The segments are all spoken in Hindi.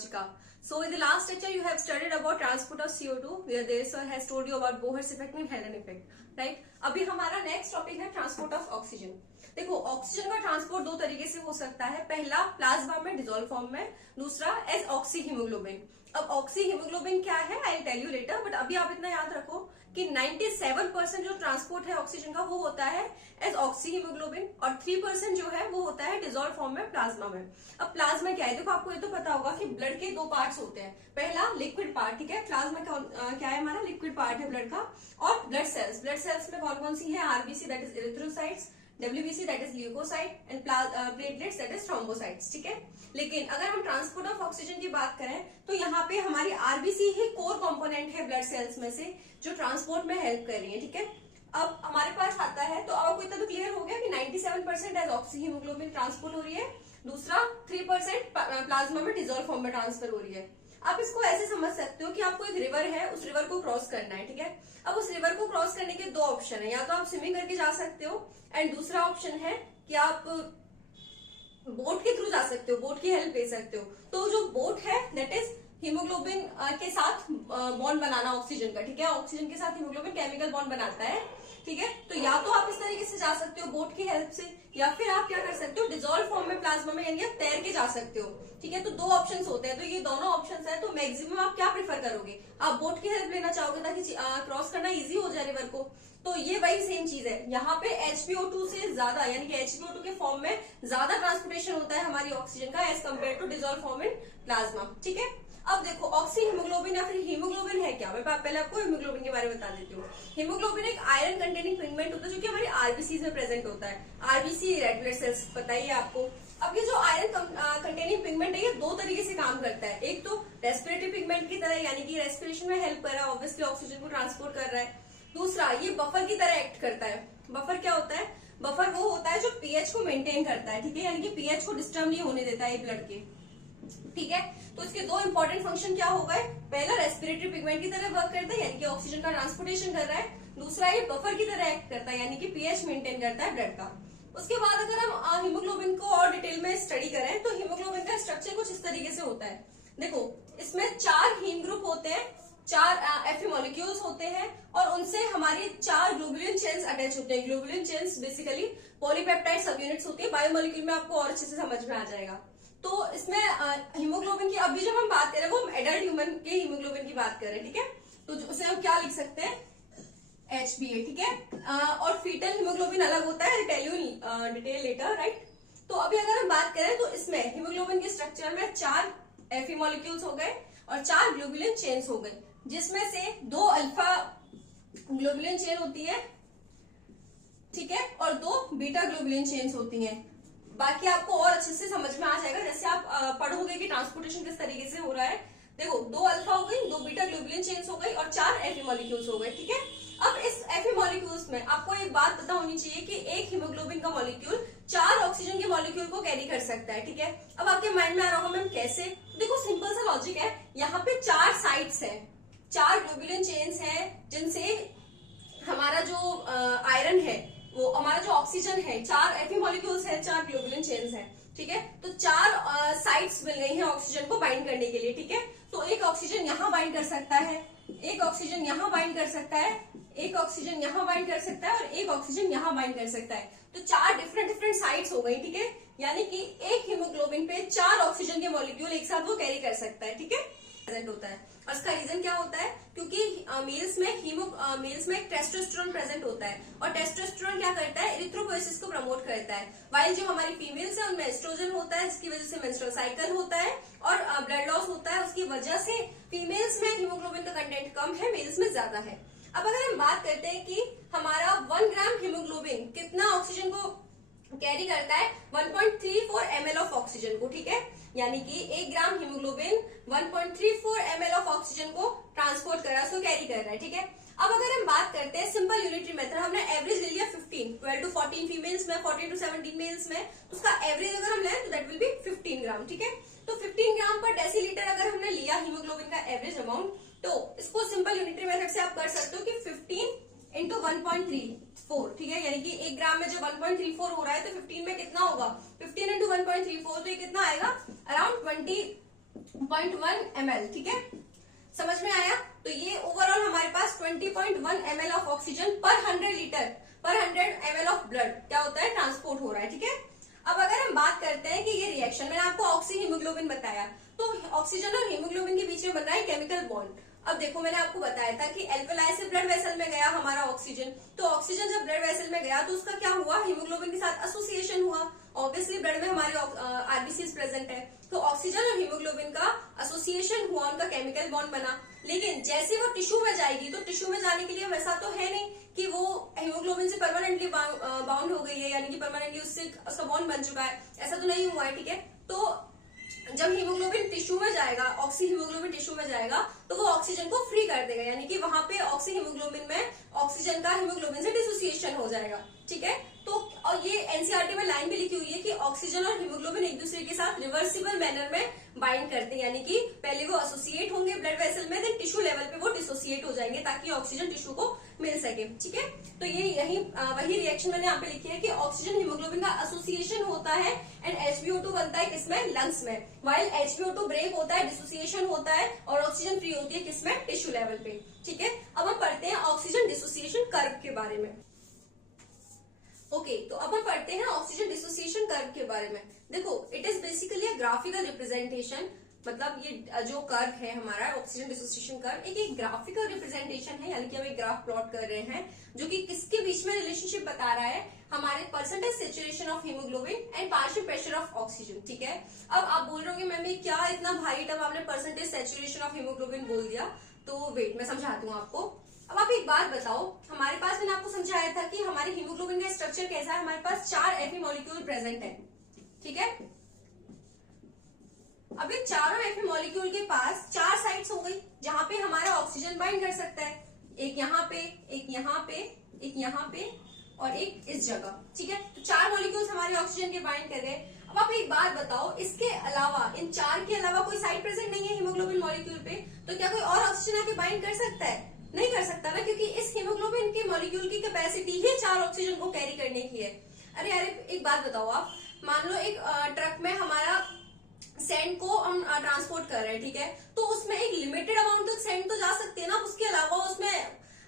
Logica. So in the last lecture you have studied about transport of CO2 where the sir has told you about Bohr's effect and Helen effect, right? अभी हमारा नेक्स्ट टॉपिक है ट्रांसपोर्ट ऑफ ऑक्सीजन. देखो ऑक्सीजन का ट्रांसपोर्ट दो तरीके से हो सकता है. पहला प्लाज्मा में डिसॉल्व फॉर्म में, दूसरा एज ऑक्सी हीमोग्लोबिन. अब ऑक्सी हीमोग्लोबिन क्या है I tell you later, but अभी आप इतना याद रखो कि 97% जो ट्रांसपोर्ट है ऑक्सीजन का वो होता है एज ऑक्सी हीमोग्लोबिन और 3% जो है वो होता है डिसॉल्व फॉर्म में प्लाज्मा में. अब प्लाज्मा क्या है, देखो आपको ये तो पता होगा कि ब्लड के दो पार्ट्स होते हैं. पहला लिक्विड पार्ट, ठीक है, प्लाज्मा क्या है हमारा लिक्विड पार्ट है ब्लड का, और ब्लड सेल्स में कौन कौन सी है, RBC that is erythrocytes, WBC that is leucocyte and platelets that is thrombocytes. ठीक है, लेकिन अगर हम ट्रांसपोर्ट ऑफ ऑक्सीजन की बात करें तो यहाँ पे हमारी आरबीसी ही कोर कंपोनेंट है ब्लड सेल्स में से जो ट्रांसपोर्ट में हेल्प कर रही है. ठीक है, अब हमारे पास आता है तो आपको इतना तो क्लियर हो गया कि 97% एज ऑक्सी हीमोग्लोबिन ट्रांसपोर्ट हो रही है, दूसरा 3% प्लाज्मा में डिसॉल्व फॉर्म में ट्रांसफर हो रही है. आप इसको ऐसे समझ सकते हो कि आपको एक रिवर है, उस रिवर को क्रॉस करना है. ठीक है, अब उस रिवर को क्रॉस करने के दो ऑप्शन है, या तो आप स्विमिंग करके जा सकते हो एंड दूसरा ऑप्शन है कि आप बोट के थ्रू जा सकते हो, बोट की हेल्प ले सकते हो. तो जो बोट है दैट इज हीमोग्लोबिन के साथ बॉन्ड बनाना ऑक्सीजन का. ठीक है, ऑक्सीजन के साथ हीमोग्लोबिन केमिकल बॉन्ड बनाता है. ठीक है, तो या तो आप इस तरीके से जा सकते हो बोट की हेल्प से, या फिर आप क्या कर सकते हो डिसॉल्व फॉर्म में प्लाज्मा में यानी तैर के जा सकते हो. ठीक है, तो दो ऑप्शंस होते हैं, तो ये दोनों ऑप्शंस है. तो मैक्सिमम आप क्या प्रेफर करोगे, आप बोट की हेल्प लेना चाहोगे ताकि क्रॉस करना इजी हो जाए रिवर को. तो ये वही सेम चीज है, यहाँ पे HPO2 से ज्यादा यानी कि HPO2 के फॉर्म में ज्यादा ट्रांसपोर्टेशन होता है हमारी ऑक्सीजन का as compare to dissolve form in plasma. ठीक है, अब देखो ऑक्सी हीमोग्लोबिन या फिर हीमोग्लोबिन है क्या, मैं पहले आपको हीमोग्लोबिन के बारे में बता देती हूँ. हीमोग्लोबिन एक आयरन कंटेनिंग पिगमेंट होता है जो कि हमारी आरबीसी में प्रेजेंट होता है. आरबीसी रेड ब्लड सेल्स पता ही है आपको. अब ये जो आयरन कंटेनिंग पिगमेंट है ये दो तरीके से काम करता है. एक तो रेस्पिरेटरी पिगमेंट की तरह यानी कि रेस्पिरेशन में हेल्प कर रहा है, ऑब्वियसली ऑक्सीजन को ट्रांसपोर्ट कर रहा है. दूसरा ये बफर की तरह एक्ट करता है. बफर क्या होता है, बफर वो होता है जो पीएच को मेंटेन करता है. ठीक है, यानी कि पीएच को डिस्टर्ब नहीं होने देता है ब्लड के. ठीक है, तो इसके दो इंपॉर्टेंट फंक्शन क्या हो गए, पहला रेस्पिरेटरी पिगमेंट की तरह वर्क करता है यानी कि ऑक्सीजन का ट्रांसपोर्टेशन कर रहा है, दूसरा ये बफर की तरह एक्ट करता है यानी कि पीएच मेंटेन करता है ब्लड का. उसके बाद अगर हम हीमोग्लोबिन को और डिटेल में स्टडी करें तो हीमोग्लोबिन का स्ट्रक्चर कुछ इस तरीके से होता है. देखो इसमें 4 हीम ग्रुप होते हैं, 4 Fe मॉलिक्यूल्स होते हैं और उनसे हमारी 4 ग्लोबुलिन चेन्स अटैच होते हैं. ग्लोबुलिन चेन्स बेसिकली पॉलीपेप्टाइड सब यूनिट्स होती है. बायोमोलिक्यूल में आपको और अच्छे से समझ में आ जाएगा. तो इसमें हीमोग्लोबिन की अभी जब हम बात करें वो हम एडल्ट ह्यूमन के हीमोग्लोबिन की बात करें. ठीक है, तो उसे हम क्या लिख सकते हैं HbA. ठीक है, और फीटल हीमोग्लोबिन अलग होता है, tell you detail later, right. तो अभी अगर हम बात करें तो इसमें हीमोग्लोबिन के स्ट्रक्चर में 4 Fe मॉलिक्यूल्स हो गए और 4 ग्लोबुलिन चेन्स हो गए, जिसमें से 2 अल्फा ग्लोबुलिन चेन होती है. ठीक है, और 2 बीटा ग्लोबुलिन चेन्स होती हैं. बाकी आपको और अच्छे से समझ में आ जाएगा जैसे आप पढ़ोगे कि ट्रांसपोर्टेशन किस तरीके से हो रहा है. देखो 2 अल्फा हो गई, 2 बीटा ग्लोबुलिन चेन्स हो गई और 4 Fe मॉलिक्यूल्स हो गए. ठीक है, अब इस Fe मॉलिक्यूल्स में आपको एक बात पता होनी चाहिए कि एक हीमोग्लोबिन का मॉलिक्यूल 4 ऑक्सीजन के मॉलिक्यूल को कैरी कर सकता है. ठीक है, अब आपके माइंड में आ रहा होगा मैम कैसे. देखो सिंपल सा लॉजिक है, यहाँ पे 4 साइट्स है, 4 ग्लोबुलिन चेन्स है जिनसे हमारा जो आयरन है वो हमारा जो ऑक्सीजन है, 4 Fe मॉलिक्यूल्स है, 4 ग्लोबुलिन चेन्स है. ठीक है, तो 4 साइट्स मिल गई हैं ऑक्सीजन को बाइंड करने के लिए. ठीक है, तो एक ऑक्सीजन यहाँ बाइंड कर सकता है, एक ऑक्सीजन यहाँ बाइंड कर सकता है, एक ऑक्सीजन यहाँ बाइंड कर सकता है और एक ऑक्सीजन यहाँ बाइंड कर सकता है. तो 4 डिफरेंट साइट्स हो गई. ठीक है, यानी कि एक हीमोग्लोबिन पे 4 ऑक्सीजन के मॉलिक्यूल एक साथ वो कैरी कर सकता है. ठीक है, प्रेजेंट होता है. और इसका रीजन क्या होता है, क्योंकि मेल्स में टेस्टोस्टेरोन प्रेजेंट होता है और टेस्टोस्टेरोन क्या करता है, इरिथ्रोपोएसिस को प्रमोट करता है. वाइल जो हमारी फीमेल्स है उनमें एस्ट्रोजन होता है जिसकी वजह से मेंस्ट्रुअल साइकिल होता है और ब्लड लॉस होता है. उसकी वजह से फीमेल्स में हीमोग्लोबिन का कंटेंट कम है, मेल्स में ज्यादा है. अब अगर हम बात करते हैं कि हमारा 1 ग्राम हीमोग्लोबिन कितना ऑक्सीजन को कैरी करता है, 1.34 ml ऑफ ऑक्सीजन को. ठीक है, यानी कि 1 ग्राम हीमोग्लोबिन 1.34 ml ऑफ ऑक्सीजन को ट्रांसपोर्ट कर रहा है, उसको कैरी कर रहा है. ठीक है, अब अगर हम बात करते हैं सिंपल यूनिटरी मेथड, हमने एवरेज ले लिया 12 to 14 फीमेल्स में, 14 to 17 मेल्स में, तो उसका एवरेज अगर हम लें तो दैट विल बी 15 ग्राम. ठीक है, तो 15 ग्राम पर डेसीलीटर अगर हमने लिया हीमोग्लोबिन का एवरेज अमाउंट, तो इसको सिंपल यूनिटरी मेथड से आप कर सकते हो कि 15 इंटू 1.34. ठीक है, यानी कि 1 ग्राम में जब 1.34 हो रहा है तो 15 में कितना होगा, 15 इंटू 1.34, तो ये कितना आएगा अराउंड 2.1 ml, ठीक है, समझ में आया। तो ये ओवरऑल हमारे पास 20.1 ml ऑफ ऑक्सीजन पर 100 लीटर पर 100 ml ऑफ ब्लड क्या होता है, ट्रांसपोर्ट हो रहा है, ठीक है। अब अगर हम बात करते हैं कि ये रिएक्शन, मैंने आपको ऑक्सी हीमोग्लोबिन बताया, तो ऑक्सीजन और हीमोग्लोबिन के बीच में बन रहा है केमिकल बॉन्ड। अब देखो मैंने आपको बताया था कि अल्वेलाई से ब्लड वेसल में गया हमारा ऑक्सीजन, तो ऑक्सीजन जब ब्लड वेसल में गया तो उसका क्या हुआ, हीमोग्लोबिन के साथ एसोसिएशन हुआ। ऑब्वियसली ब्लड में हमारे आरबीसीज प्रेजेंट है, तो ऑक्सीजन और हीमोग्लोबिन का एसोसिएशन हुआ, उनका केमिकल बॉन्ड बना। लेकिन जैसे वो टिश्यू में जाएगी, तो टिश्यू में जाने के लिए वैसा तो है नहीं कि वो हीमोग्लोबिन से परमानेंटली बाउंड हो गई है, यानी कि परमानेंटली उससे उसका बॉन्ड बन चुका है, ऐसा तो नहीं हुआ है, ठीक है। तो जब हीमोग्लोबिन टिश्यू में जाएगा, ऑक्सी हीमोग्लोबिन टिश्यू में जाएगा, तो वो ऑक्सीजन को फ्री कर देगा, यानी कि वहां पे ऑक्सी हीमोग्लोबिन में ऑक्सीजन का हीमोग्लोबिन से डिसोसिएशन हो जाएगा, ठीक है। तो और ये एनसीईआरटी में लाइन भी लिखी हुई है कि ऑक्सीजन और हीमोग्लोबिन एक दूसरे के साथ रिवर्सिबल मैनर में बाइंड करते हैं, यानी कि पहले वो एसोसिएट होंगे ब्लड वेसल में, देन टिश्यू लेवल पे वो डिसोसिएट हो जाएंगे ताकि ऑक्सीजन टिश्यू को मिल सके, ठीक है। तो ये यही वही रिएक्शन मैंने यहाँ पे लिखी है कि ऑक्सीजन हीमोग्लोबिन का एसोसिएशन होता है एंड HbO2 बनता है किसमें, लंग्स में, वाइल HbO2 ब्रेक होता है, डिसोसिएशन होता है और ऑक्सीजन फ्री होती है किसमें, टिश्यू लेवल पे, ठीक है। अब हम पढ़ते हैं ऑक्सीजन डिसोसिएशन कर्व के बारे में। ओके, तो अब हम पढ़ते हैं ऑक्सीजन डिसोसिएशन कर्व के बारे में। देखो, it is basically a graphical representation, मतलब ये जो कर्व है हमारा ऑक्सीजन डिसोसिएशन कर्व एक ग्राफिकल रिप्रेजेंटेशन है, यानी कि हम एक ग्राफ प्लॉट कर रहे हैं जो कि किसके बीच में रिलेशनशिप बता रहा है, हमारे percentage saturation of haemoglobin and partial pressure of oxygen, ठीक है। अब आप बोल रहे होंगे मैम क्या इतना भारी टर्म आपने परसेंटेज सेचुरेशन ऑफ हीमोग्लोबिन बोल दिया, तो वेट मैं समझाती हूँ आपको। अब आप एक बात बताओ, हमारे पास मैंने आपको समझाया था कि हमारे हीमोग्लोबिन का स्ट्रक्चर कैसा है, हमारे पास 4 Fe मॉलिक्यूल प्रेजेंट है, ठीक है। अब इन चारों Fe मॉलिक्यूल के पास 4 साइट्स हो गई जहां पे हमारा ऑक्सीजन बाइंड कर सकता है, एक यहाँ पे, एक यहाँ पे, एक यहाँ पे और एक इस जगह, ठीक है। तो 4 मॉलिक्यूल्स हमारे ऑक्सीजन के बाइंड कर गए। अब आप एक बात बताओ, इसके अलावा इन 4 के अलावा कोई साइट प्रेजेंट नहीं है हीमोग्लोबिन मॉलिक्यूल पे, तो क्या कोई और ऑक्सीजन आके बाइंड कर सकता है, नहीं कर सकता ना, क्योंकि इस हीमोग्लोबिन के मॉलिक्यूल की कैपेसिटी ही 4 ऑक्सीजन को कैरी करने की है। अरे यार एक बात बताओ, आप मान लो एक ट्रक में हमारा सैंड को हम ट्रांसपोर्ट कर रहे हैं, ठीक है, तो उसमें एक लिमिटेड अमाउंट ऑफ सैंड तो जा सकती है ना, उसके अलावा उसमें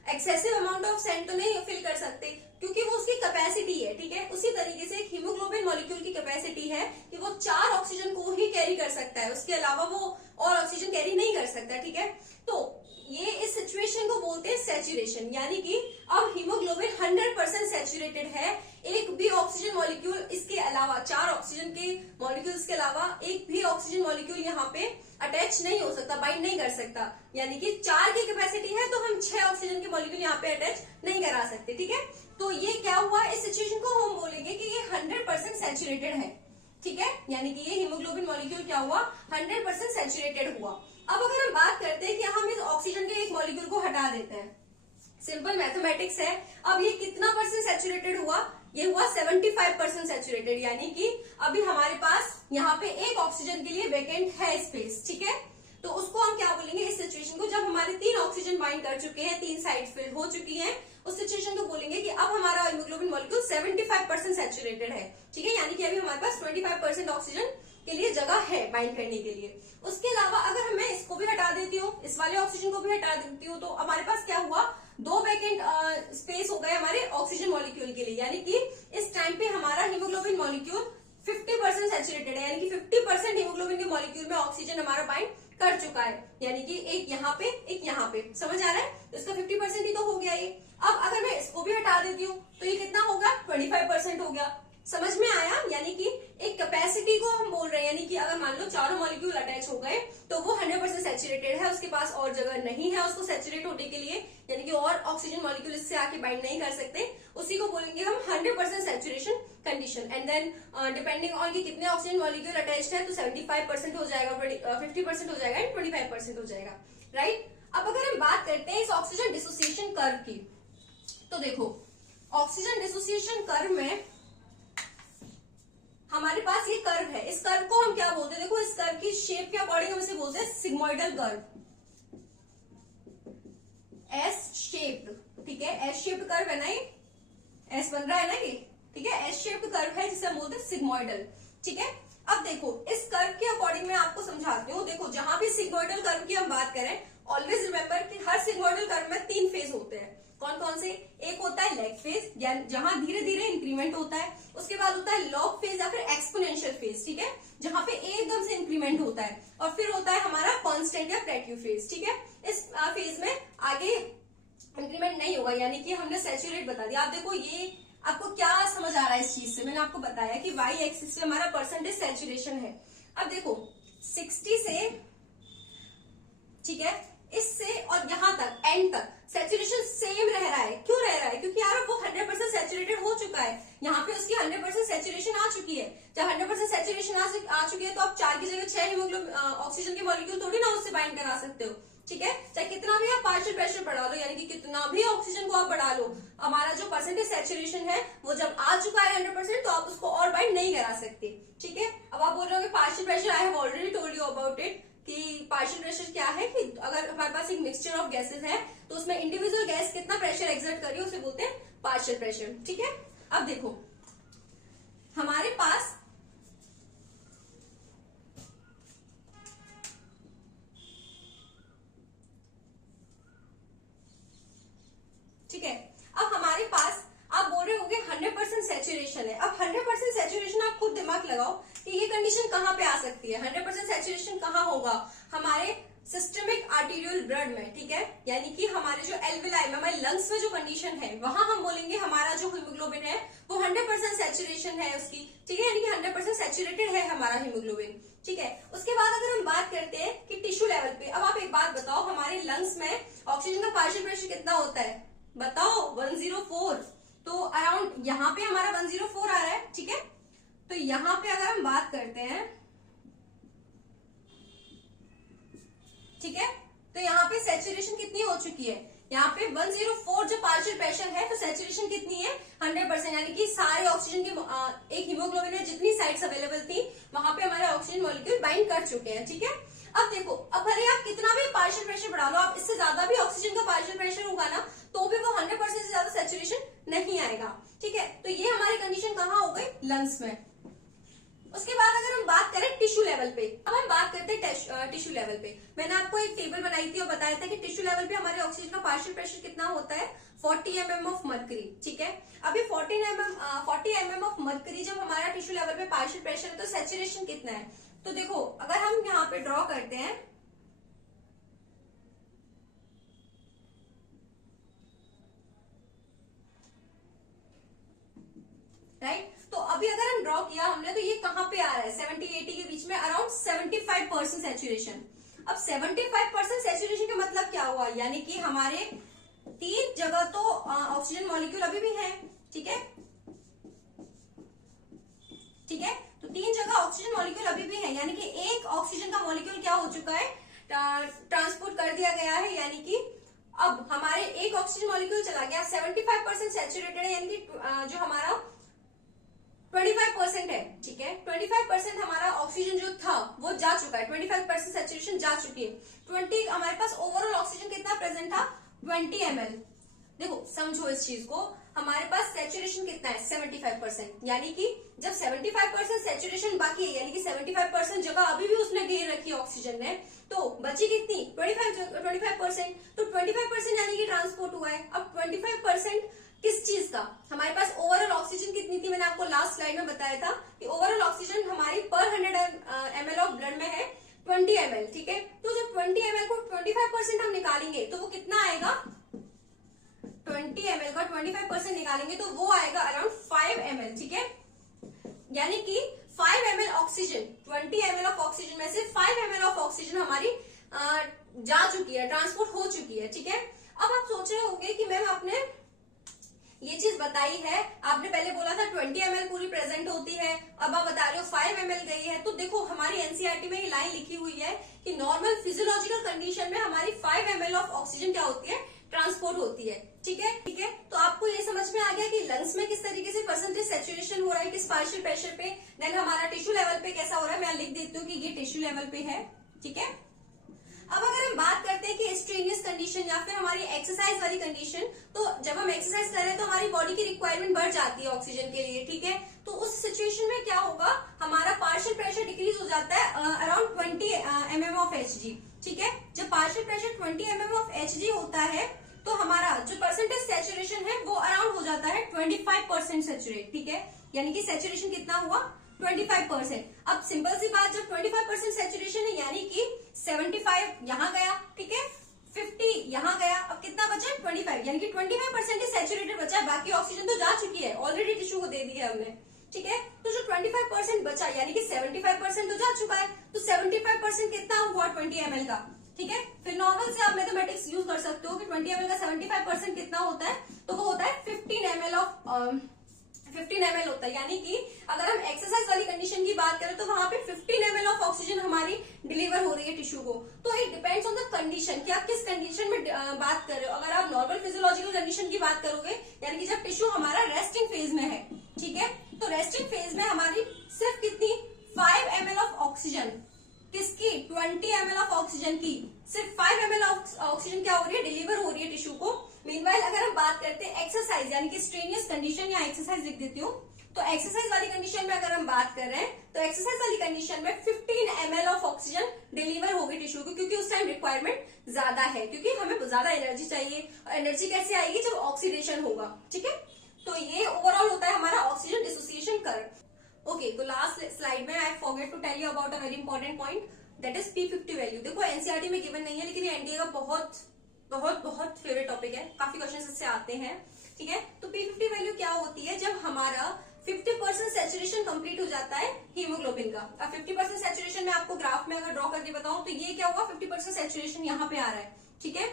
एक्सेसिव अमाउंट ऑफ सैंड तो नहीं फिल कर सकते, क्योंकि वो उसकी कैपेसिटी है, ठीक है। उसी तरीके से एक हीमोग्लोबिन मॉलिक्यूल की कैपेसिटी है कि वो 4 ऑक्सीजन को ही कैरी कर सकता है, उसके अलावा वो और ऑक्सीजन कैरी नहीं कर सकता, ठीक है। तो ये इस सिचुएशन को बोलते हैं सैचुरेशन, यानी कि अब हीमोग्लोबिन 100% सैचुरेटेड है, एक भी ऑक्सीजन मॉलिक्यूल इसके अलावा, 4 ऑक्सीजन के मॉलिक्यूल्स के अलावा एक भी ऑक्सीजन मॉलिक्यूल यहाँ पे अटैच नहीं हो सकता, बाइंड नहीं कर सकता, यानी कि 4 की कैपेसिटी है तो हम 6 ऑक्सीजन के मॉलिक्यूल यहाँ पे अटैच नहीं करा सकते, ठीक है। तो ये क्या हुआ, इस सिचुएशन को हम बोलेंगे कि ये 100% सैचुरेटेड है, ठीक है, यानी कि ये हीमोग्लोबिन मॉलिक्यूल क्या हुआ, 100% सैचुरेटेड हुआ। अब अगर हम बात करते हैं कि हम इस ऑक्सीजन के एक मॉलिक्यूल को हटा देते हैं, सिंपल मैथमेटिक्स है। अब ये कितना परसेंट सैचुरेटेड हुआ, ये हुआ 75% सैचुरेटेड, यानी कि अभी हमारे पास यहाँ पे एक ऑक्सीजन के लिए वेकेंट है स्पेस, ठीक है। तो उसको हम क्या बोलेंगे, इस सिचुएशन को जब हमारे 3 ऑक्सीजन बाइंड कर चुके हैं, 3 साइड फिल हो चुकी हैं, उस सिचुएशन को बोलेंगे कि अब हमारा हीमोग्लोबिन मॉलिक्यूल 75% सैचुरेटेड है, ठीक है, यानी कि अभी हमारे पास 25% ऑक्सीजन के लिए जगह है बाइंड करने के लिए। उसके अलावा अगर मैं इसको भी हटा देती हूँ, इस वाले ऑक्सीजन को भी हटा देती हूँ, तो हमारे पास क्या हुआ, 2 वैकेंट स्पेस हो गए हमारे ऑक्सीजन मॉलिक्यूल के लिए, यानी कि इस टाइम पे हमारा हीमोग्लोबिन मॉलिक्यूल 50% सैचुरेटेड है, यानी कि 50% हीमोग्लोबिन के मॉलिक्यूल में ऑक्सीजन हमारा बाइंड कर चुका है, यानी कि एक यहाँ पे एक यहाँ पे, समझ आ रहा है, तो इसका 50% ही तो हो गया ये। अब अगर मैं इसको भी हटा देती हूँ तो ये कितना होगा, 25% हो गया, समझ में आया। यानी कि एक कैपेसिटी को हम बोल रहे हैं, यानी कि अगर मान लो चारों मॉलिक्यूल अटैच हो गए तो वो 100% सैचुरेटेड है, उसके पास और जगह नहीं है उसको सैचुरेट होने के लिए, यानी कि और ऑक्सीजन मॉलिक्यूल इससे आके बाइंड नहीं कर सकते, उसी को बोलेंगे हम 100% saturation condition. And then depending on कि कितने ऑक्सीजन मॉलिक्यूल अटैच्ड है, तो 75% हो जाएगा, 50% हो जाएगा एंड 25% हो जाएगा, राइट। अब अगर हम बात करते हैं इस ऑक्सीजन डिसोसिएशन कर्व की, तो देखो ऑक्सीजन डिसोसिएशन कर्व में हमारे पास ये कर्व है, इस कर्व को हम क्या बोलते हैं, देखो इस कर्व की शेप के अकॉर्डिंग हम इसे बोलते हैं सिग्मोइडल कर्व, एस शेप्ड, ठीक है, एस शेप्ड कर्व है ना, ये एस बन रहा है ना ये, ठीक है, एस शेप्ड कर्व है जिसे हम बोलते हैं सिग्मोइडल, ठीक है। अब देखो इस कर्व के अकॉर्डिंग मैं आपको समझाती हूँ। देखो जहां भी सिग्मोइडल कर्व की हम बात करें, ऑलवेज रिमेंबर कि हर सिग्मोइडल कर्व में 3 फेज होते हैं। कौन कौन से? एक होता है लेग फेज, जहां धीरे धीरे इंक्रीमेंट होता है। उसके बाद होता है लॉग फेज या फिर एक्सपोनेंशियल फेज, ठीक है, जहां पे एकदम से इंक्रीमेंट होता है। और फिर होता है हमारा कांस्टेंट या प्लेट्यू फेज, ठीक है। इस फेज में आगे इंक्रीमेंट नहीं होगा, यानी कि हमने सैचुरेट बता दिया। आप देखो ये आपको क्या समझ आ रहा है इस चीज से? मैंने आपको बताया कि वाई एक्सिस से हमारा परसेंटेज सैचुरेशन है। अब देखो 60 से, ठीक है, इससे और यहां तक एंड तक सैचुरेशन सेम रह रहा है। क्यों रह रहा है? क्योंकि यार वो 100% सैचुरेटेड हो चुका है। यहाँ पे उसकी 100% सैचुरेशन आ चुकी है। जब 100% सैचुरेशन आ चुकी है तो आप 4 की जगह 6 हीमोग्लोबिन ऑक्सीजन के मॉलिक्यूल थोड़ी ना उससे बाइंड करा सकते हो, ठीक है। चाहे कितना भी आप पार्शियल प्रेशर बढ़ा लो, यानी कि कितना भी ऑक्सीजन को आप बढ़ा लो, हमारा जो परसेंटेज सैचुरेशन है वो जब आ चुका है 100%, तो आप उसको और बाइंड नहीं करा सकते, ठीक है। अब आप बोल रहे हो कि partial pressure, I have already told you about it कि पार्शियल प्रेशर क्या है, कि अगर हमारे पास एक मिक्सचर ऑफ गैसेस है तो उसमें इंडिविजुअल गैस कितना प्रेशर एक्सर्ट कर रही है उसे बोलते हैं पार्शियल प्रेशर, ठीक है। अब देखो हमारे पास ठीक है, अब हमारे पास आप बोल रहे होंगे 100% सैचुरेशन है। अब 100% सैचुरेशन आप खुद दिमाग लगाओ कि ये कंडीशन कहां पे आ सकती है। 100% सैचुरेशन कहां होगा? हमारे सिस्टमिक आर्टीरियल ब्लड में, ठीक है, यानी कि हमारे जो एल्विलाई में, हमारे लंग्स में जो कंडीशन है वहां हम बोलेंगे हमारा जो हीमोग्लोबिन है वो 100% सैचुरेशन है उसकी, ठीक है, यानी कि 100% सैचुरेटेड है हमारा हीमोग्लोबिन, ठीक है। उसके बाद अगर हम बात करते हैं कि टिश्यू लेवल पे, अब आप एक बात बताओ, हमारे लंग्स में ऑक्सीजन का पार्शियल प्रेशर कितना होता है? बताओ 104। तो अराउंड यहाँ पे हमारा 104 आ रहा है, ठीक है। तो यहाँ पे अगर हम बात करते हैं, ठीक है, तो यहाँ पे सैचुरेशन कितनी हो चुकी है? यहाँ पे 104 जो पार्शियल प्रेशर है, तो सैचुरेशन कितनी है? 100%, यानी कि सारे ऑक्सीजन की एक हीमोग्लोबिन में जितनी साइट्स अवेलेबल थी वहां पे हमारे ऑक्सीजन मॉलिक्यूल बाइंड कर चुके हैं, ठीक है। अब देखो, अब भले आप कितना भी पार्शियल प्रेशर बढ़ा लो, आप इससे ज्यादा भी ऑक्सीजन का पार्शियल प्रेशर होगा ना, तो भी वो 100% से ज्यादा सैचुरेशन नहीं आएगा, ठीक है। तो ये हमारी कंडीशन कहाँ हो गई? लंग्स में। उसके बाद अगर हम बात करें टिश्यू लेवल पे, अब हम बात करते हैं टिश्यू लेवल पे। मैंने आपको एक टेबल बनाई थी और बताया था कि टिश्यू लेवल पे हमारे ऑक्सीजन का पार्शियल प्रेशर कितना होता है? 40 mm ऑफ मर्करी, ठीक है। अभी 40 mm ऑफ मर्करी जब हमारा टिश्यू लेवल पे पार्शियल प्रेशर है तो सैचुरेशन कितना है? तो देखो अगर हम यहाँ पे ड्रॉ करते हैं, राइट, तो अभी अगर हम ड्रॉ किया हमने, तो ये कहां पे आ रहा है? 70-80 के बीच में, अराउंड 75% सैचुरेशन। अब 75% सैचुरेशन का मतलब क्या हुआ? यानी कि हमारे 3 जगह तो ऑक्सीजन मॉलिक्यूल अभी भी है, ठीक है, ठीक है। तो 3 जगह ऑक्सीजन मॉलिक्यूल अभी भी है, यानी कि एक ऑक्सीजन का मॉलिक्यूल क्या हो चुका है? ट्रांसपोर्ट कर दिया गया है, यानी कि अब हमारे एक ऑक्सीजन मॉलिक्यूल चला गया। 75% सैचुरेटेड है, यानी कि जो हमारा 25% है, ठीक है, 25% हमारा ऑक्सीजन जो था वो जा चुका है, 25% सैचुरेशन जा चुकी है। 20 हमारे पास ओवरऑल ऑक्सीजन कितना प्रेजेंट था? 20 ml। देखो समझो इस चीज को, हमारे पास सैचुरेशन कितना है? 75%, यानी कि जब 75% सैचुरेशन बाकी है, यानी कि 75% जगह अभी भी उसने घेर रखी है ऑक्सीजन ने, तो बची कितनी? 25%। तो 25% यानी कि ट्रांसपोर्ट हुआ है। अब 25% किस चीज का? हमारे पास ओवरऑल ऑक्सीजन कितनी थी? मैंने आपको लास्ट स्लाइड में बताया था कि ओवरऑल ऑक्सीजन हमारी पर 100 ml ऑफ ब्लड में है 20 ml, ठीक है। तो जब 20 ml को 25% हम निकालेंगे तो वो कितना आएगा? 20 ml का 25% निकालेंगे तो वो आएगा अराउंड 5 ml, ठीक है। यानी कि 5 ml oxygen, 20 ml of oxygen में से 5 ml ऑफ ऑक्सीजन हमारी जा चुकी है, ट्रांसपोर्ट हो चुकी है, ठीक है। अब आप सोच रहे होंगे कि मैम आपने ये चीज बताई है, आपने पहले बोला था 20 ml पूरी प्रेजेंट होती है, अब आप बता रहे हो 5 ml गई है। तो देखो हमारी एनसीईआरटी में ये लाइन लिखी हुई है कि नॉर्मल फिजियोलॉजिकल कंडीशन में हमारी 5 ml ऑफ ऑक्सीजन क्या होती है? ट्रांसपोर्ट होती है, ठीक है, ठीक है। तो आपको ये समझ में आ गया कि लंग्स में किस तरीके से परसेंटेज सैचुरेशन हो रहा है, किस पार्शियल प्रेशर पे, देन हमारा टिश्यू लेवल पे कैसा हो रहा है। मैं लिख देती हूँ कि ये टिश्यू लेवल पे है, ठीक है। अब अगर हम बात करते हैं कि स्ट्रेनियस कंडीशन या फिर हमारी एक्सरसाइज वाली कंडीशन, तो जब हम एक्सरसाइज कर रहे हैं तो हमारी बॉडी की रिक्वायरमेंट बढ़ जाती है ऑक्सीजन के लिए, ठीक है। तो उस सिचुएशन में क्या होगा, हमारा पार्शियल प्रेशर डिक्रीज हो जाता है अराउंड 20 mm ऑफ Hg, ठीक है। जब partial pressure 20 mm of Hg होता है तो हमारा जो परसेंटेज सैचुरेशन है वो अराउंड हो जाता है 25% सैचुरेट, ठीक है। यानी कि सैचुरेशन कितना हुआ, 25%। अब सिंपल सी बात, जब 25% सैचुरेशन है यानी कि 75 यहाँ गया, ठीक है, 50 यहाँ गया, अब कितना बचा, 25, यानी कि 25% ही सैचुरेटेड बचा है, बाकी ऑक्सीजन तो जा चुकी है ऑलरेडी, टिश्यू को दे दी है हमने, ठीक है। तो जो 25% बचा यानी कि 75% तो जा चुका है, तो 75% कितना हुआ 20 ml का, ठीक है। फिर नॉर्मल से आप मैथमेटिक्स यूज कर सकते हो कि 20 ml का 75% कितना होता है, तो वो होता है 15 ml ऑफ 15 ml होता है। यानी कि अगर हम एक्सरसाइज वाली कंडीशन की बात करें तो वहां पे 15 ml ऑफ ऑक्सीजन हमारी डिलीवर हो रही है टिश्यू को। तो it depends on the condition कि आप किस कंडीशन में बात कर रहे हो। अगर आप नॉर्मल फिजियोलॉजिकल कंडीशन की बात करोगे यानी कि जब टिश्यू हमारा रेस्टिंग फेज में है, ठीक है, तो रेस्टिंग फेज में हमारी सिर्फ कितनी 5 ml ऑफ ऑक्सीजन, किसकी 20 ml ऑफ ऑक्सीजन की, सिर्फ 5 ml ऑक्सीजन क्या हो रही है, डिलीवर हो रही है टिश्यू को। मीनवाइल अगर हम बात करते हैं एक्सरसाइज यानी कि स्ट्रेनियस कंडीशन या एक्सरसाइज लिख देती हूँ, तो एक्सरसाइज वाली कंडीशन में अगर हम बात कर रहे हैं तो एक्सरसाइज वाली कंडीशन में 15 ml ऑफ ऑक्सीजन डिलीवर होगी टिश्यू को, क्योंकि उस टाइम रिक्वायरमेंट ज्यादा है, क्योंकि हमें ज्यादा एनर्जी चाहिए। और एनर्जी कैसे आएगी, जब ऑक्सीडेशन होगा, ठीक है। तो ये ओवरऑल होता है हमारा ऑक्सीजन डिसोसिएशन कर्व। ओके, तो लास्ट स्लाइड में I forget to tell you about a very important point, that is P50 value. देखो एनसीईआरटी में गिवन नहीं है, लेकिन ये एनडीए का बहुत बहुत बहुत फेवरेट टॉपिक है, काफी क्वेश्चंस इससे आते हैं, ठीक है। तो P50 वैल्यू क्या होती है, जब हमारा 50% सैचुरेशन कंप्लीट हो जाता है हीमोग्लोबिन का। अब 50% सैचुरेशन में आपको ग्राफ में अगर ड्रॉ करके बताऊं तो ये क्या होगा, 50% सैचुरेशन यहाँ पे आ रहा है, ठीक है।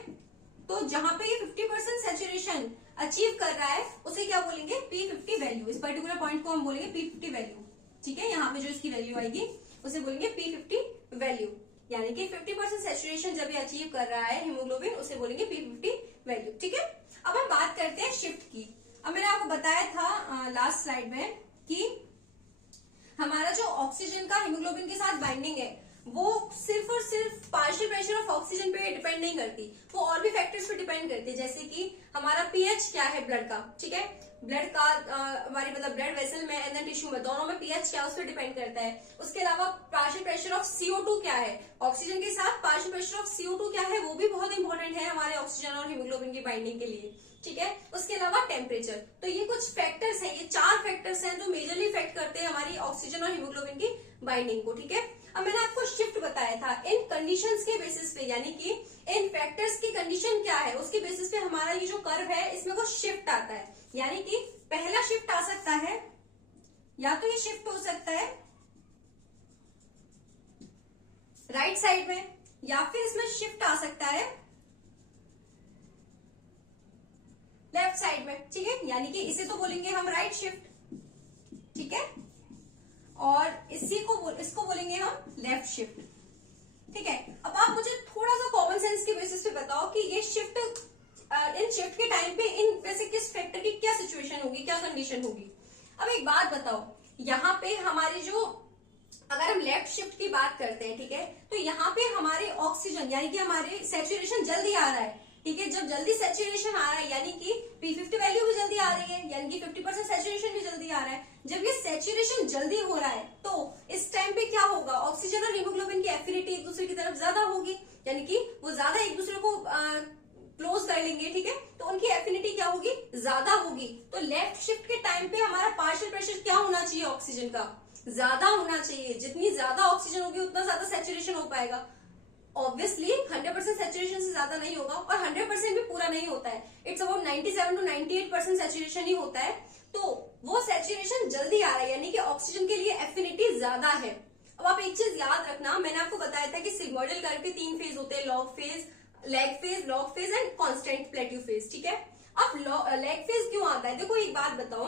तो जहां पे ये 50% सैचुरेशन अचीव कर रहा है उसे क्या बोलेंगे, P50 वैल्यू। इस पर्टिकुलर पॉइंट को हम बोलेंगे P50 वैल्यू, ठीक है। यहाँ पे जो इसकी वैल्यू आएगी उसे बोलेंगे P50 वैल्यू, यानी कि 50% सैचुरेशन जब ये अचीव कर रहा है हीमोग्लोबिन उसे बोलेंगे P50 वैल्यू, ठीक है। अब हम बात करते हैं शिफ्ट की। अब मैंने आपको बताया था लास्ट स्लाइड में कि हमारा जो ऑक्सीजन का हीमोग्लोबिन के साथ बाइंडिंग है वो सिर्फ और सिर्फ पार्शियल प्रेशर ऑफ ऑक्सीजन पे डिपेंड नहीं करती, वो और भी फैक्टर्स पे डिपेंड करती है, जैसे कि हमारा पीएच क्या है ब्लड का, ठीक है। ब्लड का हमारी मतलब ब्लड वेसल में एंड टिश्यू में, दोनों में पीएच क्या है उस पर डिपेंड करता है। उसके अलावा पार्शियल प्रेशर ऑफ CO2 क्या है, ऑक्सीजन के साथ पार्शियल प्रेशर ऑफ CO2 क्या है, वो भी बहुत इंपॉर्टेंट है हमारे ऑक्सीजन और हीमोग्लोबिन की बाइंडिंग के लिए, ठीक है। उसके अलावा टेम्परेचर। तो ये कुछ फैक्टर्स हैं, ये 4 फैक्टर्स हैं जो मेजरली इफेक्ट करते हैं हमारी ऑक्सीजन और हीमोग्लोबिन की बाइंडिंग को, ठीक है। अब मैंने आपको शिफ्ट बताया था इन कंडीशंस के बेसिस पे, यानी कि इन फैक्टर्स की कंडीशन क्या है उसके बेसिस पे हमारा ये जो कर्व है इसमें वो शिफ्ट आता है। यानी कि पहला शिफ्ट आ सकता है, या तो ये शिफ्ट हो सकता है राइट साइड में, या फिर इसमें शिफ्ट आ सकता है लेफ्ट साइड में, ठीक है। यानी कि इसे तो बोलेंगे हम राइट शिफ्ट, ठीक है, और इसको बोलेंगे हम लेफ्ट शिफ्ट, ठीक है। अब आप मुझे थोड़ा सा कॉमन सेंस के बेसिस पे बताओ कि ये शिफ्ट इन शिफ्ट के टाइम पे इन वैसे किस फैक्टर की क्या सिचुएशन होगी, क्या कंडीशन होगी। अब एक बात बताओ, यहाँ पे हमारी जो अगर हम लेफ्ट शिफ्ट की बात करते हैं, ठीक है, तो यहाँ पे हमारे ऑक्सीजन यानी कि हमारे सैचुरेशन जल्दी आ रहा है, ठीक है। जब जल्दी सैचुरेशन आ रहा है यानी कि P50 वैल्यू भी जल्दी आ रही है, यानी कि 50% सैचुरेशन भी जल्दी आ रहा है। जब ये सैचुरेशन जल्दी हो रहा है तो इस टाइम पे क्या होगा, ऑक्सीजन और हीमोग्लोबिन की एफिनिटी एक दूसरे की तरफ ज्यादा होगी, यानी कि वो ज्यादा एक दूसरे को क्लोज कर लेंगे, ठीक है। तो उनकी एफिनिटी क्या होगी, ज्यादा होगी। तो लेफ्ट शिफ्ट के टाइम पे हमारा पार्शियल प्रेशर क्या होना चाहिए, ऑक्सीजन का ज्यादा होना चाहिए। जितनी ज्यादा ऑक्सीजन होगी उतना ज्यादा सैचुरेशन हो पाएगा। ऑब्वियसली 100% सैचुरेशन से ज्यादा नहीं होगा और 100% भी पूरा नहीं होता है, इट्स अबाउट 97 to 98% सैचुरेशन ही होता है। तो वो सैचुरेशन जल्दी आ रहा है यानी कि ऑक्सीजन के लिए एफिनिटी ज्यादा है। अब आप एक चीज याद रखना, मैंने आपको बताया था कि सिग्मोइडल कर्व के 3 फेज होते हैं, log phase, lag phase, log phase and constant plateau phase, ठीक है। अब लैग फेज क्यों आता है, देखो एक बात बताओ,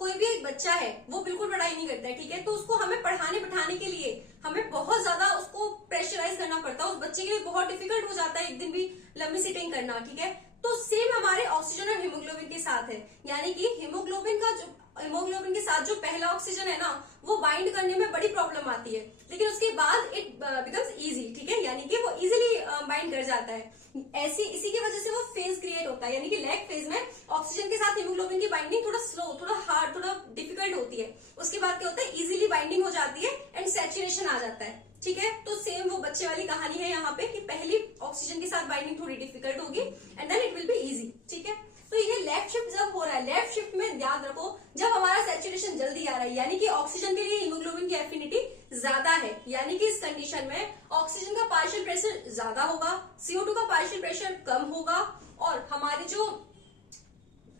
कोई भी एक बच्चा है वो बिल्कुल पढ़ाई नहीं करता है, ठीक है, तो उसको हमें पढ़ाने बैठाने के लिए हमें बहुत ज्यादा उसको प्रेशराइज करना पड़ता है, उस बच्चे के लिए बहुत डिफिकल्ट हो जाता है एक दिन भी लंबी सिटिंग करना, ठीक है। तो सेम हमारे ऑक्सीजन और हीमोग्लोबिन के साथ है, यानी कि हीमोग्लोबिन हीमोग्लोबिन के साथ जो पहला ऑक्सीजन है ना वो बाइंड करने में बड़ी प्रॉब्लम आती है, लेकिन उसके बाद इट बिकम्स इजी, ठीक है, यानी कि वो इजीली बाइंड कर जाता है। इसी की वजह से वो फेज क्रिएट होता है, यानी कि लैग फेज में ऑक्सीजन के साथ हीमोग्लोबिन की बाइंडिंग थोड़ा स्लो, थोड़ा हार्ड, थोड़ा डिफिकल्ट होती है। उसके बाद क्या होता है, इजीली बाइंडिंग हो जाती है एंड सैचुरेशन आ जाता है, ठीक है। तो सेम वो बच्चे वाली कहानी है यहाँ पे कि पहली ऑक्सीजन के साथ बाइंडिंग थोड़ी डिफिकल्ट होगी and then it will be easy, ठीक है। तो ये लेफ्ट शिफ्ट जब हो रहा है, लेफ्ट शिफ्ट में ध्यान रखो जब हमारा सैचुरेशन जल्दी आ रहा है, यानी कि ऑक्सीजन के लिए हीमोग्लोबिन की एफिनिटी ज्यादा है, यानी कि इस कंडीशन में ऑक्सीजन का पार्शियल प्रेशर ज्यादा होगा, CO2 का पार्शियल प्रेशर कम होगा, और हमारी जो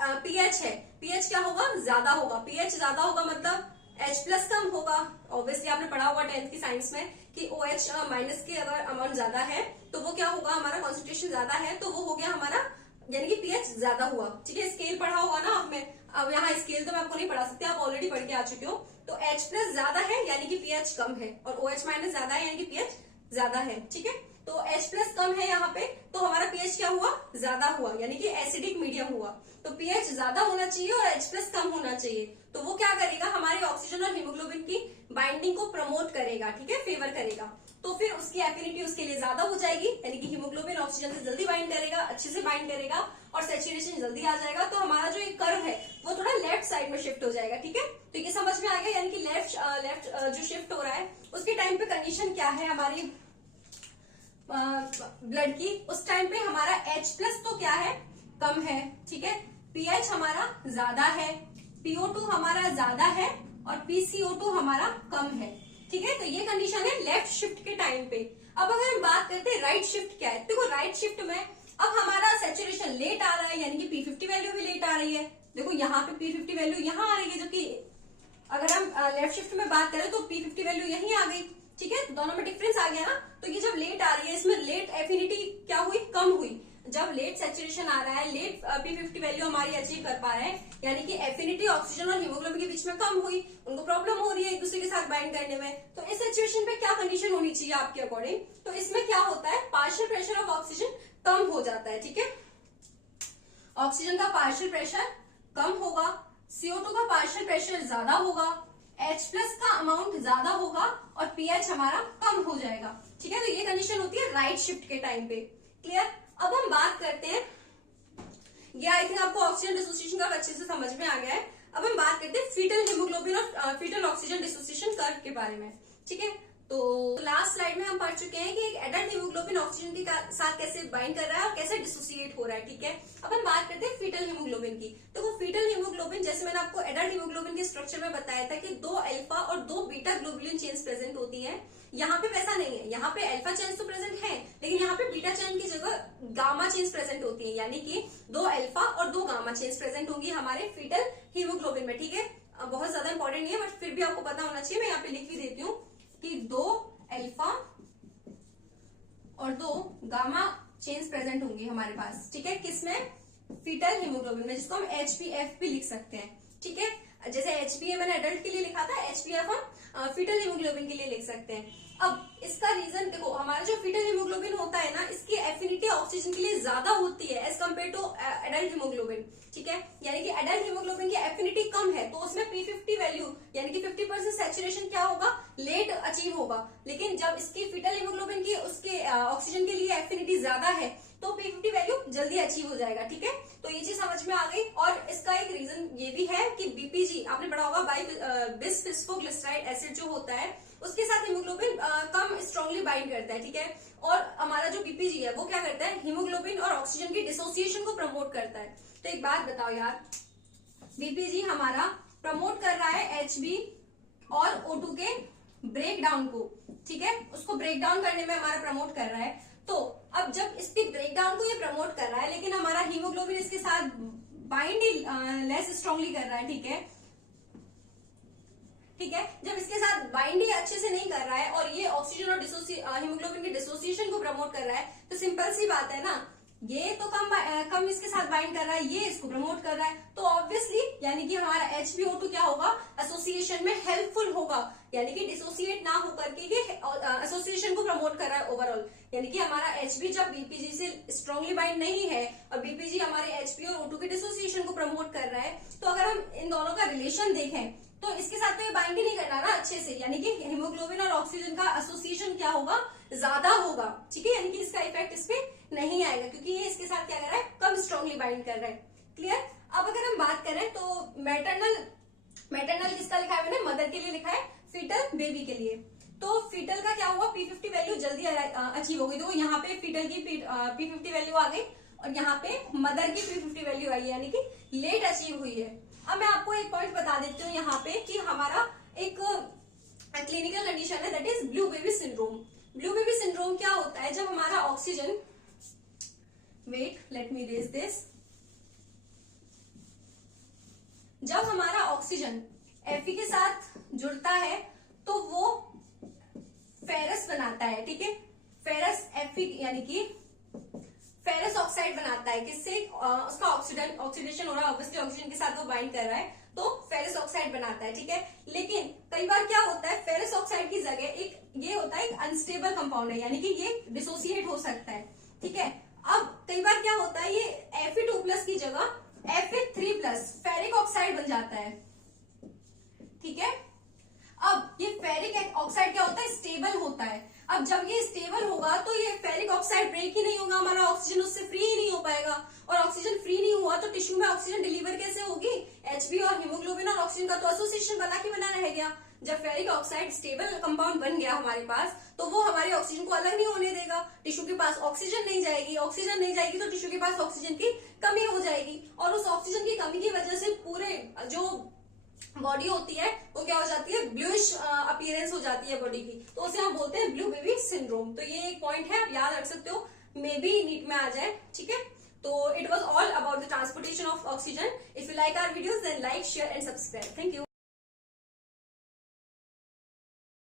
पीएच है, पीएच क्या होगा, ज्यादा होगा। पीएच ज्यादा होगा मतलब H+ कम होगा। ऑब्वियसली आपने पढ़ा होगा 10th की साइंस में कि OH माइनस के अगर अमाउंट ज्यादा है तो वो क्या होगा, हमारा कॉन्सेंट्रेशन ज्यादा है तो वो हो गया हमारा, यानी कि पीएच ज्यादा हुआ, ठीक है। स्केल पढ़ा होगा ना आपने, अब यहाँ स्केल तो मैं आपको नहीं पढ़ा सकती, आप ऑलरेडी पढ़ के आ चुके हो। तो H+ ज्यादा है यानी कि पीएच कम है, और OH माइनस ज्यादा है यानी कि पीएच ज्यादा है, ठीक है। तो H+ कम है यहाँ पे, तो हमारा पीएच क्या हुआ, ज्यादा हुआ, यानी कि एसिडिक मीडियम हुआ। तो पीएच ज्यादा होना चाहिए और H+ कम होना चाहिए, तो वो क्या करेगा, हमारी ऑक्सीजन और हीमोग्लोबिन की बाइंडिंग को प्रमोट करेगा, ठीक है, फेवर करेगा। तो फिर उसकी एफिनिटी उसके लिए ज्यादा हो जाएगी, यानी कि हीमोग्लोबिन ऑक्सीजन से जल्दी बाइंड करेगा, अच्छे से बाइंड करेगा और सैचुरेशन जल्दी आ जाएगा। तो हमारा जो एक कर्व है वो थोड़ा लेफ्ट साइड में शिफ्ट हो जाएगा, ठीक है। तो ये समझ में आ गया, यानी कि लेफ्ट जो शिफ्ट हो रहा है उसके टाइम पे कंडीशन क्या है हमारी ब्लड की, उस टाइम पे हमारा H+ तो क्या है, कम है, ठीक है। पीएच हमारा ज्यादा है, PO2 हमारा ज्यादा है और PCO2 हमारा कम है, ठीक है। तो ये कंडीशन है लेफ्ट शिफ्ट के टाइम पे। अब अगर हम बात करते हैं राइट शिफ्ट क्या है, देखो राइट शिफ्ट में अब हमारा सैचुरेशन लेट आ रहा है, यानी कि P50 वैल्यू भी लेट आ रही है। देखो यहाँ पे P50 वैल्यू यहाँ आ रही है, जो कि अगर हम लेफ्ट शिफ्ट में बात करें तो P50 वैल्यू यही आ गई, ठीक है, दोनों में डिफरेंस आ गया ना। तो ये जब लेट आ रही है, इसमें लेट एफिनिटी क्या हुई, कम हुई। जब लेट सैचुरेशन आ रहा है, लेट P50 वैल्यू हमारी अचीव कर पा रहे हैं, यानी कि एफिनिटी ऑक्सीजन और हीमोग्लोबिन के बीच में कम हुई, उनको प्रॉब्लम हो रही है एक दूसरे के साथ बाइंड करने में। तो इस सिचुएशन पे क्या कंडीशन होनी चाहिए आपके अकॉर्डिंग, तो इसमें क्या होता है, पार्शियल प्रेशर ऑफ ऑक्सीजन कम हो जाता है, ठीक है। ऑक्सीजन का पार्शियल प्रेशर कम होगा, CO2 का पार्शियल प्रेशर ज्यादा होगा, H+ का अमाउंट ज्यादा होगा और पीएच हमारा कम हो जाएगा, ठीक है। तो ये कंडीशन होती है राइट शिफ्ट के टाइम पे, क्लियर। अब हम बात करते हैं, ये आई थिंक आपको ऑक्सीजन डिसोसिएशन कर्व अच्छे से समझ में आ गया है। अब हम बात करते हैं फीटल हीमोग्लोबिन और फीटल ऑक्सीजन डिसोसिएशन कर्व के बारे में, ठीक है। तो लास्ट स्लाइड में हम पढ़ चुके हैं कि एक एडल्ट हीमोग्लोबिन ऑक्सीजन के साथ कैसे बाइंड कर रहा है और कैसे डिसोसिएट हो रहा है, ठीक है। अब हम बात करते हैं फीटल हीमोग्लोबिन की। तो वो फीटल हीमोग्लोबिन, जैसे मैंने आपको एडल्ट हीमोग्लोबिन के स्ट्रक्चर में बताया था कि 2 अल्फा और 2 बीटा ग्लोबुलिन चेन्स प्रेजेंट होती है। यहाँ पे वैसा नहीं है, यहाँ पे अल्फा चेन्स तो प्रेजेंट है, लेकिन यहाँ पे बीटा चेन की जगह गामा चेन्स प्रेजेंट होती है, यानी कि 2 अल्फा और 2 गामा चेन्स प्रेजेंट होंगी हमारे फीटल हीमोग्लोबिन में, ठीक है। बहुत ज्यादा इंपॉर्टेंट नहीं है, बट फिर भी आपको पता होना चाहिए। मैं यहाँ पे लिख भी देती हूँ कि 2 अल्फा और 2 गामा चेन्स प्रेजेंट होंगी हमारे पास, ठीक है, किसमें, फीटल हीमोग्लोबिन में, जिसको हम HbF भी लिख सकते हैं, ठीक है। जैसे HbA मैंने एडल्ट के लिए लिखा था, HbF हम फीटल हीमोग्लोबिन के लिए लिख सकते हैं। अब इसका रीजन देखो, हमारा जो फीटल हीमोग्लोबिन होता है ना, इसकी एफिनिटी ऑक्सीजन के लिए ज्यादा होती है as compare to adult haemoglobin, ठीक है। यानी कि एडल्ट हीमोग्लोबिन की एफिनिटी कम है, तो उसमें P50 वैल्यू यानी कि 50% सैचुरेशन क्या होगा, लेट अचीव होगा। लेकिन जब इसकी फीटल हीमोग्लोबिन की उसके ऑक्सीजन के लिए एफिनिटी ज्यादा है तो P50 वैल्यू जल्दी अचीव हो जाएगा, ठीक है। तो ये चीज समझ में आ गई। और इसका एक रीजन ये भी है कि BPG आपने पढ़ा होगा, बिसफिस्फोग्लिसराइड एसिड जो होता है उसके साथ हीमोग्लोबिन कम स्ट्रांगली बाइंड करता है, ठीक है। और हमारा जो BPG है वो क्या करता है, हीमोग्लोबिन और ऑक्सीजन की डिसोसिएशन को प्रमोट करता है। तो एक बात बताओ यार, BPG हमारा प्रमोट कर रहा है HB और O2 के ब्रेक डाउन को, ठीक है, उसको ब्रेक डाउन करने में हमारा प्रमोट कर रहा है। तो अब जब इसके ब्रेक डाउन को ये प्रमोट कर रहा है, लेकिन हमारा हीमोग्लोबिन इसके साथ बाइंड ही लेस स्ट्रांगली कर रहा है, ठीक है, ठीक है। जब इसके साथ बाइंड ही अच्छे से नहीं कर रहा है और ये ऑक्सीजन और हीमोग्लोबिन के डिसोसिएशन को प्रमोट कर रहा है, तो सिंपल सी बात है ना ये तो कम इसके साथ बाइंड कर रहा है, ये इसको प्रमोट कर रहा है, तो ऑब्वियसली यानी कि हमारा HbO2 क्या होगा, एसोसिएशन में हेल्पफुल होगा, यानी कि डिसोसिएट ना होकर के एसोसिएशन को प्रमोट कर रहा है ओवरऑल। यानी कि हमारा Hb जब BPG से स्ट्रांगली बाइंड नहीं है और BPG हमारे Hb और O2 के डिसोसिएशन को प्रमोट कर रहा है, तो अगर हम इन दोनों का रिलेशन देखें तो इसके साथ तो ये बाइंड ही नहीं करना ना अच्छे से, यानी कि हीमोग्लोबिन और ऑक्सीजन का एसोसिएशन क्या होगा, ज्यादा होगा, ठीक है, यानी कि इसका इफेक्ट इस पे नहीं आएगा क्योंकि ये इसके साथ क्या कर रहा है, कम स्ट्रांगली बाइंड कर रहा है। क्लियर। अब अगर हम बात करें तो मैटरनल किसका लिखा है मैंने, मदर के लिए लिखा है, फीटल बेबी के लिए। तो फीटल का क्या हुआ, P50 वैल्यू जल्दी अचीव हो गई, तो यहाँ पे फीटल की P50 वैल्यू आ गई और यहाँ पे मदर की P50 वैल्यू आई, यानी कि लेट अचीव हुई है। अब मैं आपको एक पॉइंट बता देती हूँ यहाँ पे कि हमारा एक क्लिनिकल कंडीशन है, that is blue baby syndrome. Blue baby syndrome क्या होता है, जब हमारा oxygen, wait let me raise this, जब हमारा ऑक्सीजन Fe के साथ जुड़ता है तो वो फेरस बनाता है, ठीक है, फेरस Fe यानी कि फेरस ऑक्साइड बनाता है, किससे, उसका ऑक्सीडेशन हो रहा है, ऑब्वियसली ऑक्सीजन के साथ वो बाइंड कर रहा है तो फेरस ऑक्साइड बनाता है, ठीक है। लेकिन कई बार क्या होता है, फेरस ऑक्साइड की जगह एक ये होता है, एक अनस्टेबल कंपाउंड है, यानी कि ये डिसोसिएट हो सकता है, ठीक है। अब कई बार क्या होता है, ये Fe2+ की जगह Fe3+ फेरिक ऑक्साइड बन जाता है, ठीक है। अब ये फेरिक ऑक्साइड क्या होता है, स्टेबल होता है। अब जब ये स्टेबल होगा तो ये फेरिक ऑक्साइड ब्रेक ही नहीं होगा, हमारा ऑक्सीजन उससे फ्री ही नहीं हो पाएगा, और ऑक्सीजन फ्री नहीं हुआ तो टिश्यू में ऑक्सीजन डिलीवर कैसे होगी, Hb और हीमोग्लोबिन और ऑक्सीजन का तो एसोसिएशन बना के बना रह गया। जब फेरिक ऑक्साइड स्टेबल कंपाउंड बन गया हमारे पास, तो वो हमारे ऑक्सीजन को अलग नहीं होने देगा, टिश्यू के पास ऑक्सीजन नहीं जाएगी, ऑक्सीजन नहीं जाएगी तो टिश्यू के पास ऑक्सीजन की कमी हो जाएगी, और उस ऑक्सीजन की कमी की वजह से पूरे जो बॉडी होती है वो क्या हो जाती है, ब्लूइश अपीयरेंस हो जाती है बॉडी की, तो उसे हम बोलते हैं ब्लू बेबी सिंड्रोम। तो ये एक पॉइंट है, आप याद रख सकते हो, मे बी नीट में आ जाए, ठीक है। तो it was all about the transportation of oxygen. If you like our videos then like, share and subscribe. Thank you.